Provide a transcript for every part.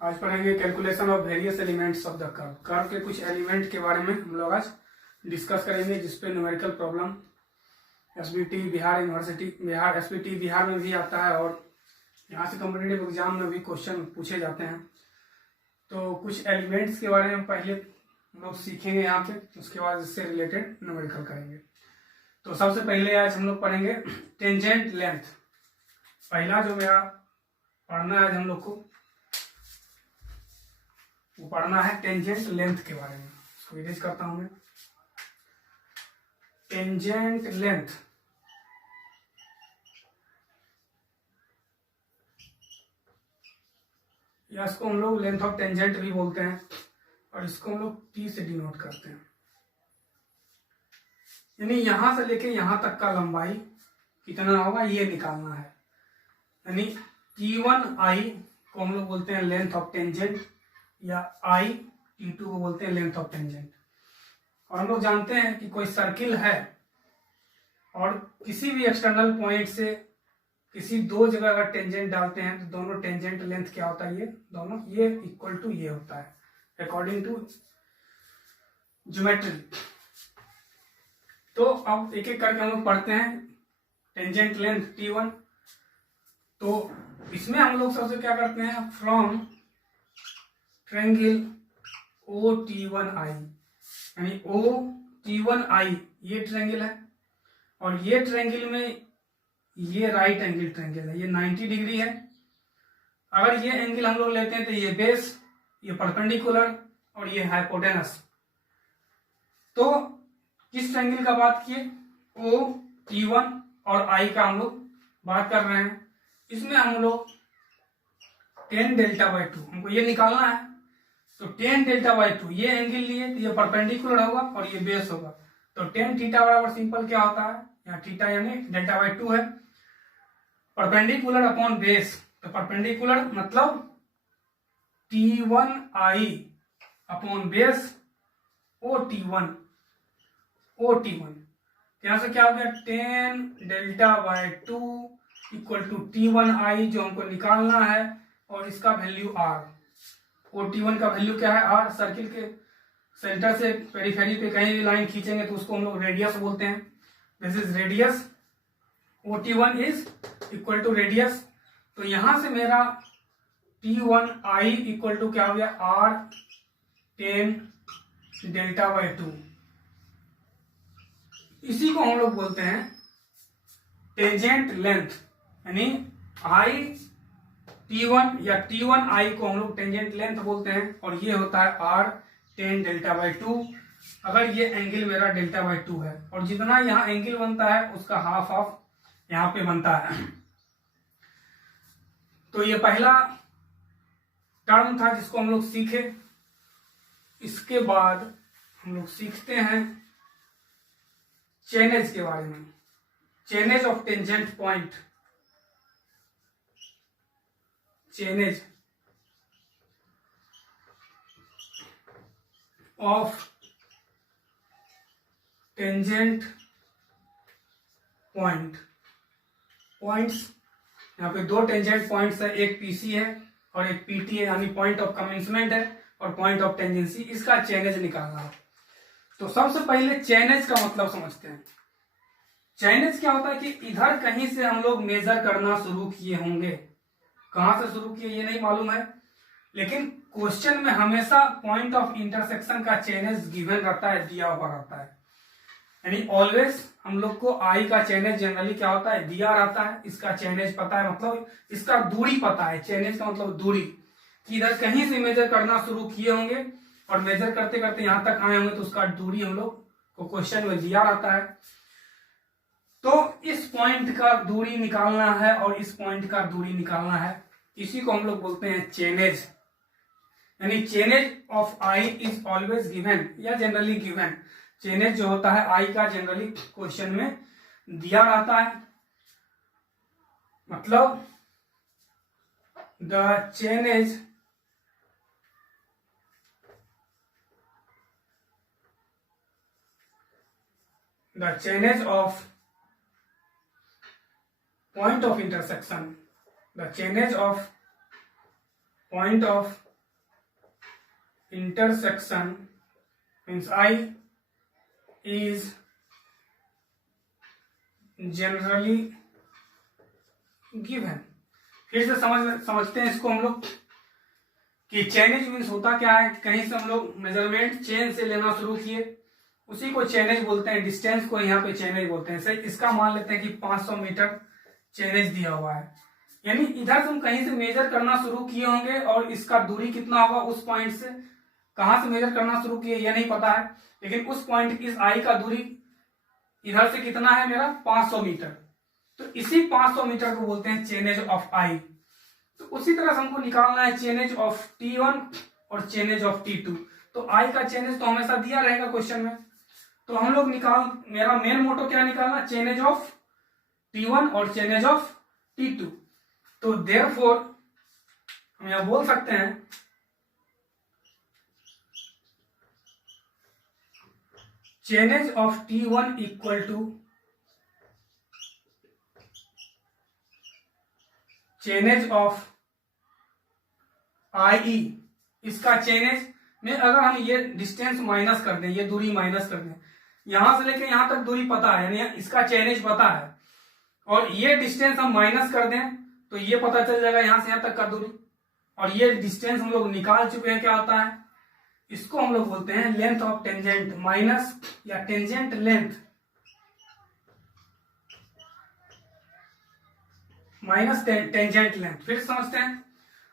आज पढ़ेंगे calculation of various elements of the curve. Curve के कुछ एलिमेंट के बारे में हम लोग आज डिस्कस करेंगे, जिसपे numerical problem SBT Bihar university SBT Bihar में भी आता है और यहाँ से कॉम्पिटिटिव एग्जाम में भी क्वेश्चन पूछे जाते हैं। तो कुछ एलिमेंट्स के बारे में पहले हम लोग सीखेंगे यहाँ पे, उसके बाद इससे रिलेटेड न्यूमेरिकल करेंगे। तो सबसे पहले आज हम लोग पढ़ेंगे टेंजेंट लेंथ। पहला जो मेरा पढ़ना है हम लोग को, वो पढ़ना है टेंजेंट लेंथ के बारे में। इसको इरेज करता हूं मैं। टेंजेंट लेंथ या इसको हम लोग लेंथ ऑफ टेंजेंट भी बोलते हैं और इसको हम लोग टी से डिनोट करते हैं। यानी यहां से लेके यहां तक का लंबाई कितना होगा ये निकालना है। यानी T1i को हम लोग बोलते हैं लेंथ ऑफ टेंजेंट या T2 को बोलते हैं लेंथ ऑफ टेंजेंट। और हम लोग जानते हैं कि कोई सर्किल है और किसी भी एक्सटर्नल पॉइंट से किसी दो जगह अगर टेंजेंट डालते हैं तो दोनों टेंजेंट लेंथ क्या होता है, ये दोनों ये इक्वल टू ये होता है अकॉर्डिंग टू ज्योमेट्री। तो अब एक एक करके हम लोग पढ़ते हैं टेंजेंट लेंथ T1। तो इसमें हम लोग सबसे क्या करते हैं, फ्रॉम ट्रायंगल OT1i, यानी OT1i ये ट्रायंगल है और ये ट्रायंगल में ये राइट एंगल ट्रायंगल है, ये 90 डिग्री है। अगर ये एंगल हम लोग लेते हैं तो ये बेस, ये परपेंडिकुलर और ये हाइपोटेनस। तो किस ट्रायंगल का बात किए, OT1 और I का हम लोग बात कर रहे हैं। इसमें हम लोग tan डेल्टा/2 हमको ये निकालना है। तो tan डेल्टा/2 ये एंगल लिए तो ये परपेंडिकुलर होगा और ये बेस होगा। तो tan थीटा बराबर सिंपल क्या होता है, यहाँ थीटा यानी डेल्टा/2 है, परपेंडिकुलर अपॉन बेस। तो परपेंडिकुलर मतलब T1i अपॉन बेस OT1 यहाँ से क्या हो गया, tan डेल्टा/2 इक्वल टू T1i जो हमको निकालना है और इसका वैल्यू R। OT1 का वैल्यू क्या है, R। सर्किल के सेंटर से पेरिफेरी पे कहीं भी लाइन खींचेंगे तो उसको हम लोग रेडियस बोलते हैं। This is radius, OT1 is equal to radius. तो यहां से मेरा T1i इक्वल टू क्या हो गया, R tan डेल्टा/2। इसी को हम लोग बोलते हैं टेंजेंट लेंथ, यानी T1 या T1i को हम लोग टेंजेंट लेंथ बोलते हैं और ये होता है R tan डेल्टा/2 अगर ये एंगल मेरा डेल्टा/2 है। और जितना यहाँ एंगल बनता है उसका हाफ ऑफ यहाँ पे बनता है। तो ये पहला टर्म था जिसको हम लोग सीखे। इसके बाद हम लोग सीखते हैं चेनेज के बारे में, chainage of tangent point. Chainage of tangent point. Points यहाँ पे दो टेंजेंट पॉइंट्स है, एक पीसी है और एक पीटी है, यानी पॉइंट ऑफ कमेंसमेंट है और पॉइंट ऑफ टेंजेंसी। इसका चेनेज निकालना है। तो सबसे पहले चेनेज का मतलब समझते हैं। चेनेज क्या होता है कि इधर कहीं से हम लोग मेजर करना शुरू किए होंगे, कहां से शुरू किए ये नहीं मालूम है, लेकिन क्वेश्चन में हमेशा पॉइंट ऑफ इंटरसेक्शन का चेनेज गिवन रहता है, दिया हुआ रहता है। यानी ऑलवेज हम लोग को आई का चेनेज जनरली क्या होता है, दिया रहता है। इसका चेनेज पता है, मतलब इसका दूरी पता है। चेनेज का मतलब दूरी, कि इधर कहीं से मेजर करना शुरू किए होंगे और मेजर करते करते यहां तक आए होंगे तो उसका दूरी हम लोग को क्वेश्चन में दिया रहता है। तो इस पॉइंट का दूरी निकालना है और इस पॉइंट का दूरी निकालना है। इसी को हम लोग बोलते हैं चेनेज। यानी chainage of I is always given या जनरली गिवन। चेनेज जो होता है आई का जनरली क्वेश्चन में दिया रहता है। मतलब the chainage of point of intersection, the channage of point of intersection means I is generally given। फिर से समझते हैं इसको हम लोग कि चेनेज मीन्स होता क्या है। कहीं से हम लोग मेजरमेंट चेन से लेना शुरू किए, उसी को चेनेज बोलते हैं। डिस्टेंस को यहाँ पे चेनेज बोलते हैं। सही, इसका मान लेते हैं कि 500 मीटर चेनेज दिया हुआ है, यानी इधर से हम कहीं से मेजर करना शुरू किए होंगे और इसका दूरी कितना होगा उस पॉइंट से। कहां से मेजर करना शुरू किए ये नहीं पता है, लेकिन उस पॉइंट इस आई का दूरी इधर से कितना है मेरा 500 मीटर। तो इसी 500 मीटर को बोलते हैं चेनेज ऑफ आई। तो उसी तरह से हमको निकालना है चेनेज ऑफ T1 और चेनेज ऑफ T2। तो आई का चेनेज तो हमेशा दिया रहेगा क्वेश्चन में, तो हम लोग मेरा मेन मोटो क्या निकालना, चेनेज ऑफ T1 और चेनेज ऑफ T2। तो देयरफॉर हम यहां बोल सकते हैं chainage of T1 equal to chainage of IE। इसका चेनेज में अगर हम ये डिस्टेंस माइनस कर दें, ये दूरी माइनस कर दें, यहां से लेकर यहां तक दूरी पता है, यानी इसका चेनेज पता है, और ये डिस्टेंस हम माइनस कर दें तो ये पता चल जाएगा यहां से यहां तक का दूरी। और ये डिस्टेंस हम लोग निकाल चुके हैं, क्या होता है, इसको हम लोग बोलते हैं लेंथ ऑफ टेंजेंट माइनस या tangent length minus tangent length. फिर समझते हैं,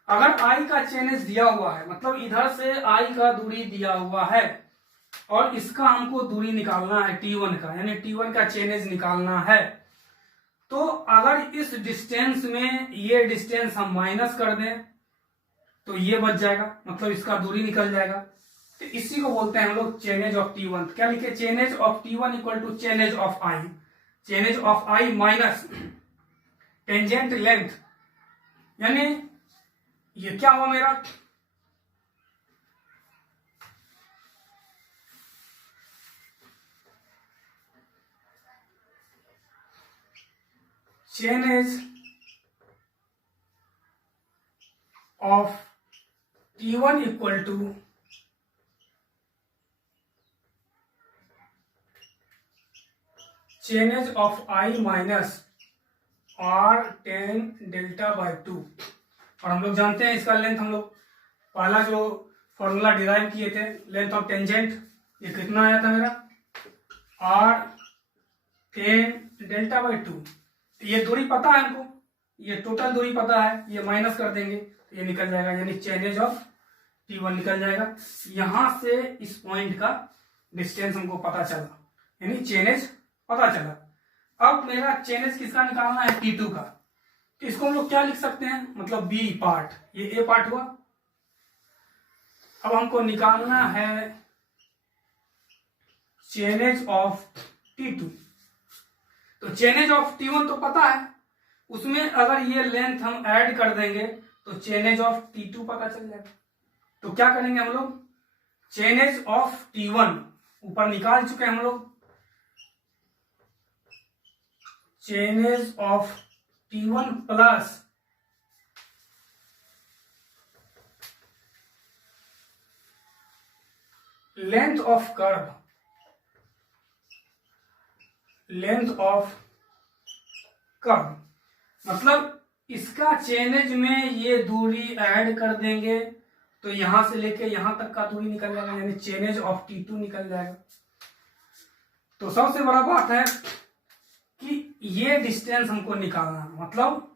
अगर आई का चेनेज दिया हुआ है, मतलब इधर से आई का दूरी दिया हुआ है और इसका हमको दूरी निकालना है T1 का, यानी T1 का चेनेज निकालना है, तो अगर इस डिस्टेंस में ये डिस्टेंस हम माइनस कर दें तो ये बच जाएगा, मतलब इसका दूरी निकल जाएगा। तो इसी को बोलते हैं हम लोग चेनेज ऑफ T1। क्या लिखे, chainage of T1 equal to chainage of I. Chainage of I minus tangent length, यानी ये क्या हुआ मेरा, chainage of T1 equal to chainage of I minus R10 delta by 2। और हम लोग जानते हैं इसका लेंथ, हम लोग पहला जो फॉर्मूला डिराइव किए थे लेंथ ऑफ टेंजेंट, ये कितना आया था मेरा R10 डेल्टा बाय 2। ये दूरी पता है हमको, ये टोटल दूरी पता है, ये माइनस कर देंगे तो ये निकल जाएगा, यानी चेनेज ऑफ T1 निकल जाएगा। यहां से इस पॉइंट का डिस्टेंस हमको पता चला, यानी चेनेज पता चला। अब मेरा चेनेज किसका निकालना है, T2 का। तो इसको हम लोग क्या लिख सकते हैं, मतलब बी पार्ट, ये ए पार्ट हुआ। अब हमको निकालना है चेनेज ऑफ T2। तो चेनेज ऑफ T1 तो पता है, उसमें अगर ये लेंथ हम ऐड कर देंगे तो चेनेज ऑफ T2 पता चल जाएगा। तो क्या करेंगे हम लोग, चेनेज ऑफ T1 ऊपर निकाल चुके हैं हम लोग, chainage of T1 plus length of curve, length of curve, मतलब इसका चेनेज में ये दूरी ऐड कर देंगे तो यहां से लेके यहां तक का दूरी निकल जाएगा, यानी चेनेज ऑफ T2 निकल जाएगा। तो सबसे बड़ा बात है कि ये डिस्टेंस हमको निकालना, मतलब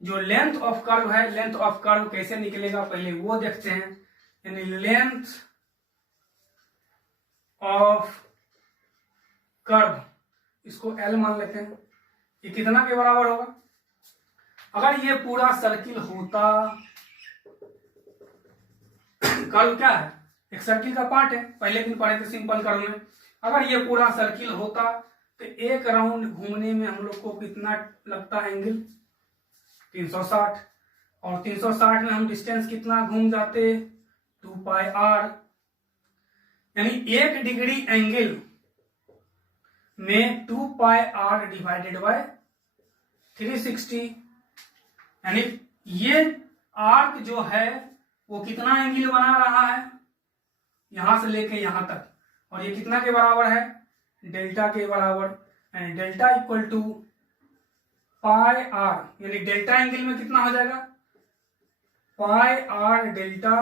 जो लेंथ ऑफ कर्व है, लेंथ ऑफ कर्व कैसे निकलेगा पहले वो देखते हैं। यानी लेंथ ऑफ कर्व, इसको L मान लेते हैं, ये कितना के बराबर होगा, अगर ये पूरा सर्किल होता, कर्व क्या है, एक सर्किल का पार्ट है, पहले दिन पढ़े थे सिंपल कर्व में। अगर ये पूरा सर्किल होता तो एक राउंड घूमने में हम लोग को कितना लगता है एंगल, 360, और 360 में हम डिस्टेंस कितना घूम जाते, 2πr, यानी 1 डिग्री एंगल में 2πr डिवाइडेड बाय 360, यानी ये आर्क जो है वो कितना एंगल बना रहा है, यहां से लेके यहां तक, और ये कितना के बराबर है, डेल्टा के बराबर, and delta equal to pi R, यानी डेल्टा एंगल में कितना हो जाएगा, pi R delta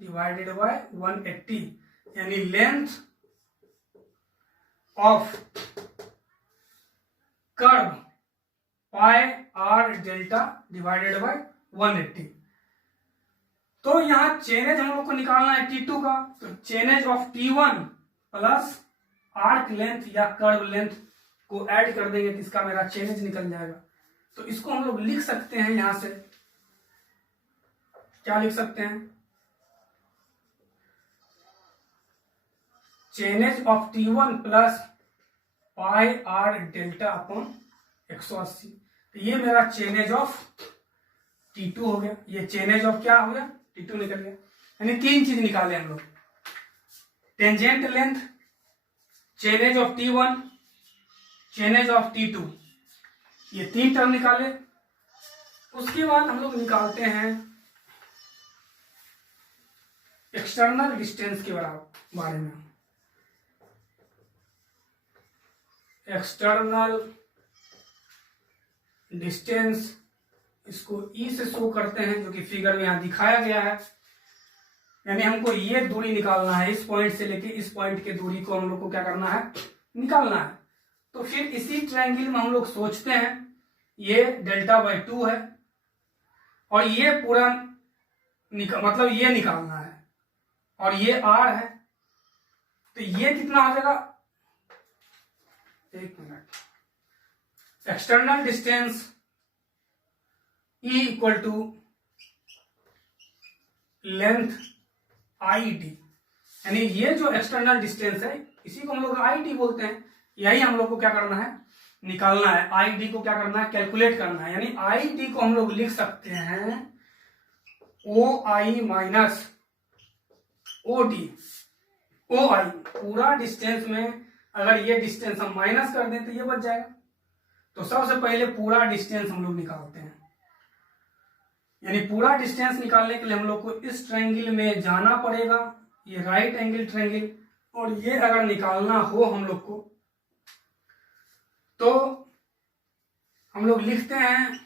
divided by 180, यानी length of curve pi R delta divided by 180। तो यहां चेनेज हम लोग को निकालना है T2 का, तो chainage of T1 plus arc length या कर्व लेंथ को ऐड कर देंगे तो इसका मेरा चेनेज निकल जाएगा। तो इसको हम लोग लिख सकते हैं, यहां से क्या लिख सकते हैं, chainage of T1 plus pi R delta upon 180। तो ये मेरा चेनेज ऑफ T2 हो गया, ये चेनेज ऑफ क्या हो गया, T2 निकल गया। यानी तीन चीज निकाले हम लोग, tangent length, chainage of T1, chainage of T2, ये तीन टर्म निकाले। उसके बाद हम लोग निकालते हैं एक्सटर्नल डिस्टेंस के बारे में। एक्सटर्नल डिस्टेंस, इसको ई से शो करते हैं, जो कि फिगर में यहां दिखाया गया है। यानी हमको ये दूरी निकालना है, इस पॉइंट से लेके इस पॉइंट के दूरी को हम लोग को क्या करना है, निकालना है। तो फिर इसी ट्रायंगल में हम लोग सोचते हैं, ये डेल्टा बाई 2 है और ये पूरा मतलब ये निकालना है, और ये आर है, तो ये कितना हो जाएगा, एक minute, external distance E equal to length I D, यानी ये जो एक्सटर्नल डिस्टेंस है इसी को हम लोग आई डी बोलते हैं। यही हम लोग को क्या करना है, निकालना है, आई डी को क्या करना है, कैलकुलेट करना है। यानी आई डी को हम लोग लिख सकते हैं ओ आई माइनस ओ डी। ओ आई पूरा डिस्टेंस में अगर ये डिस्टेंस हम माइनस कर दें तो ये बच जाएगा। तो सबसे पहले पूरा डिस्टेंस हम लोग निकालते हैं, यानी पूरा डिस्टेंस निकालने के लिए हम लोग को इस ट्रायंगल में जाना पड़ेगा, ये राइट एंगल ट्रायंगल, और ये अगर निकालना हो हम लोग को तो हम लोग लिखते हैं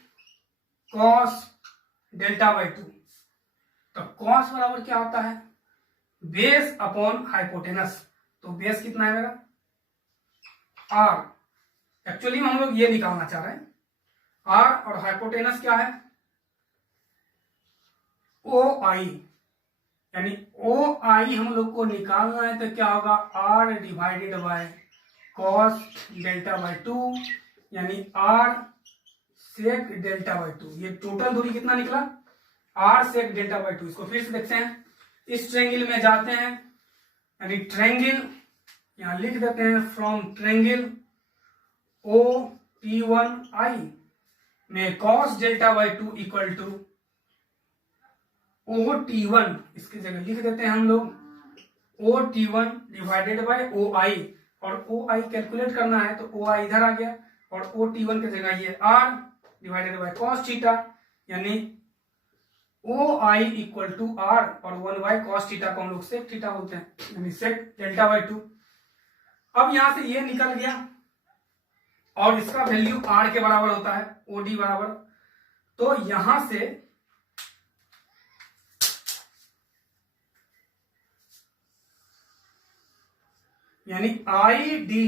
cos डेल्टा बाई 2। तो cos बराबर क्या होता है, बेस अपॉन हाइपोटेनस। तो बेस कितना है मेरा, r, एक्चुअली हम लोग ये निकालना चाह रहे हैं, r, और हाइपोटेनस क्या है, ओ आई, यानी ओ आई हम लोग को निकालना है तो क्या होगा, R divided by cos delta by 2, यानी आर सेक डेल्टा बाई 2। ये टोटल दूरी कितना निकला, आर सेक डेल्टा बाई 2। इसको फिर से देखते हैं, इस ट्रायंगल में जाते हैं, यानी ट्रायंगल यहां लिख देते हैं, from triangle O T1 I में cos delta by 2 equal to O T1, इसकी जगह लिख देते हैं हम लोग ओ T1 डिवाइडेड बाय ओ आई, और ओ आई कैलकुलेट करना है तो ओ आई इधर आ गया, और ओ T1 की जगह ये R divided by cos theta, यानी O I equal to R, और 1 बाय कॉस थीटा को हम लोग सेक थीटा बोलते हैं, यानी सेक डेल्टा बाई 2। अब यहां से ये निकल गया और इसका वैल्यू आर के बराबर होता है, ओ डी बराबर। तो यहां से यानी I D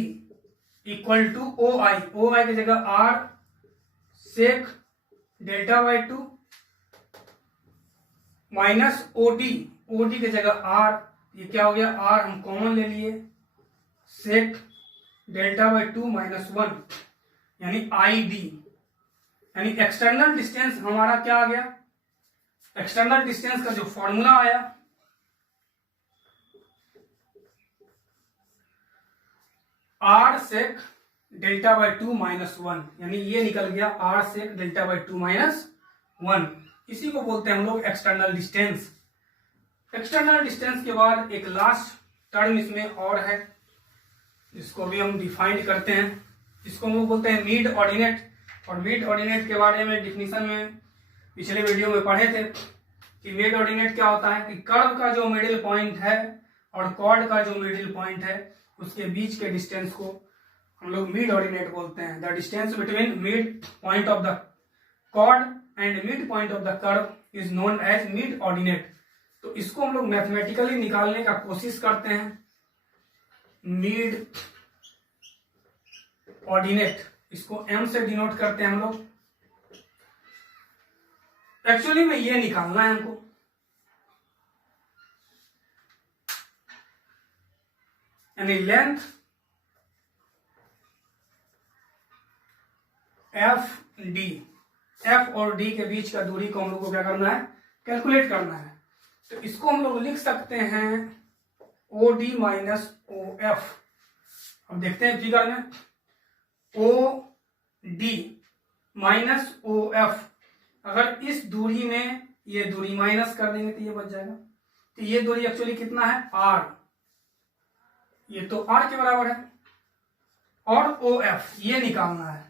equal to O I, O I की जगह R sec delta by 2 minus O D, O D की जगह आर, ये क्या हो गया, आर हम कॉमन ले लिए, सेक डेल्टा बाई 2 माइनस 1, यानी आई डी, यानी एक्सटर्नल डिस्टेंस हमारा क्या आ गया, एक्सटर्नल डिस्टेंस का जो फॉर्मूला आया, R sec delta by 2 minus 1, यानी ये निकल गया R sec delta by 2 minus 1। इसी को बोलते हैं हम लोग एक्सटर्नल डिस्टेंस। एक्सटर्नल डिस्टेंस के बाद एक लास्ट टर्म इसमें और है, जिसको भी हम डिफाइंड करते हैं, जिसको हम लोग बोलते हैं मिड ऑर्डिनेट। और मिड ऑर्डिनेट के बारे में डिफिनीशन में पिछले वीडियो में पढ़े थे कि मिड ऑर्डिनेट क्या होता है, कि कर्व का जो मिडिल पॉइंट है और कॉर्ड का जो मिडिल पॉइंट है उसके बीच के डिस्टेंस को हम लोग मिड ऑर्डिनेट बोलते हैं। The distance between mid point of the chord and mid point of the curve is known as mid ordinate. तो इसको हम लोग मैथमेटिकली निकालने का कोशिश करते हैं। मिड ऑर्डिनेट, इसको m से डिनोट करते हैं हम लोग। एक्चुअली में ये निकालना है हमको, यानी लेंथ एफ और डी के बीच का दूरी को हम लोग को क्या करना है, कैलकुलेट करना है। तो इसको हम लोग लिख सकते हैं O D minus O F. अब देखते हैं फिगर में, O D minus O F, अगर इस दूरी में ये दूरी माइनस कर देंगे तो ये बच जाएगा। तो ये दूरी एक्चुअली कितना है, आर, ये तो आर के बराबर है, और ओ एफ ये निकालना है।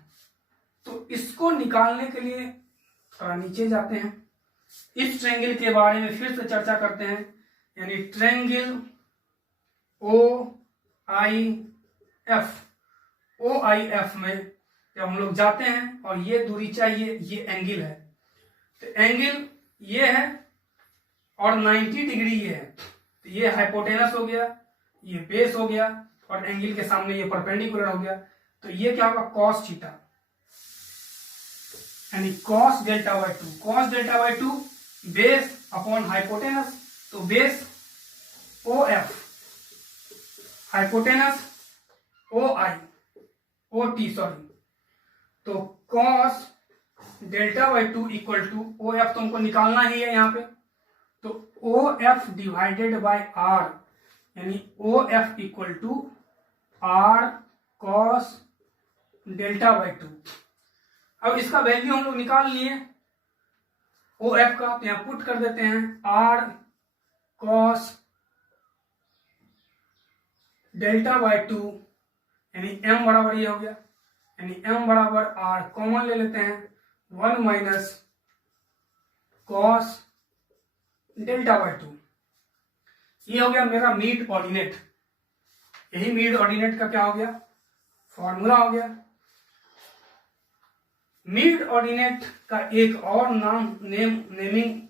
तो इसको निकालने के लिए थोड़ा नीचे जाते हैं, इस ट्रायंगल के बारे में फिर से चर्चा करते हैं। यानी ट्रायंगल ओ आई एफ में जब हम लोग जाते हैं और ये दूरी चाहिए, ये एंगल है, तो एंगल ये है और 90 डिग्री ये है, तो ये हाइपोटेनस हो गया, ये बेस हो गया, और एंगल के सामने ये परपेंडिकुलर हो गया। तो ये क्या होगा, कॉस थीटा, यानी cos delta by two. Cos delta by two base upon hypotenuse, तो base O F, hypotenuse O I, O T sorry, तो cos delta by two equal to O F, तो हमको निकालना ही है यहाँ पे, तो O F divided by R, यानी O F equal to R cos delta by two. अब इसका वैल्यू हम लोग निकाल लिए ओ एफ का, तो यहां पुट कर देते हैं R cos delta by two, यानी m बराबर ये हो गया, यानी m बराबर r, कॉमन ले लेते हैं, 1 minus cos delta by to. ये हो गया मेरा मिड ऑर्डिनेट। यही मिड ऑर्डिनेट का क्या हो गया, फॉर्मूला हो गया। मिड ऑर्डिनेट का एक और नाम नेमिंग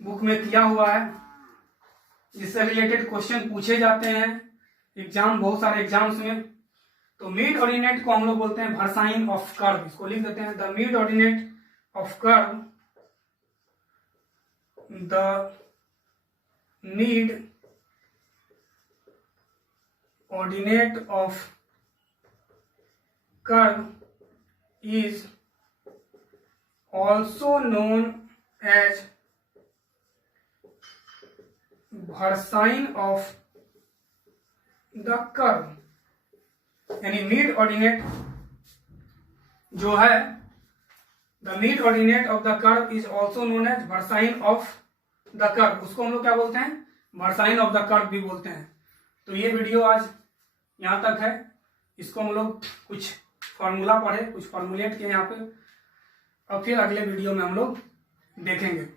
बुक में किया हुआ है, जिससे रिलेटेड क्वेश्चन पूछे जाते हैं बहुत सारे एग्जाम्स में। तो मिड ऑर्डिनेट को हम लोग बोलते हैं वर्साइन ऑफ कर्व। इसको लिख देते हैं, the mid ordinate of curve, the mid ordinate of curve is also known as versine of the curve. यानी मिड ऑर्डिनेट जो है, the mid ordinate of the curve is also known as versine of the curve. उसको हम लोग क्या बोलते हैं, versine of the curve भी बोलते हैं। तो ये वीडियो आज यहाँ तक है। इसको हम लोग कुछ फॉर्मूला पढ़े, कुछ फॉर्मुलेट किए यहाँ पे, और फिर अगले वीडियो में हम लोग देखेंगे।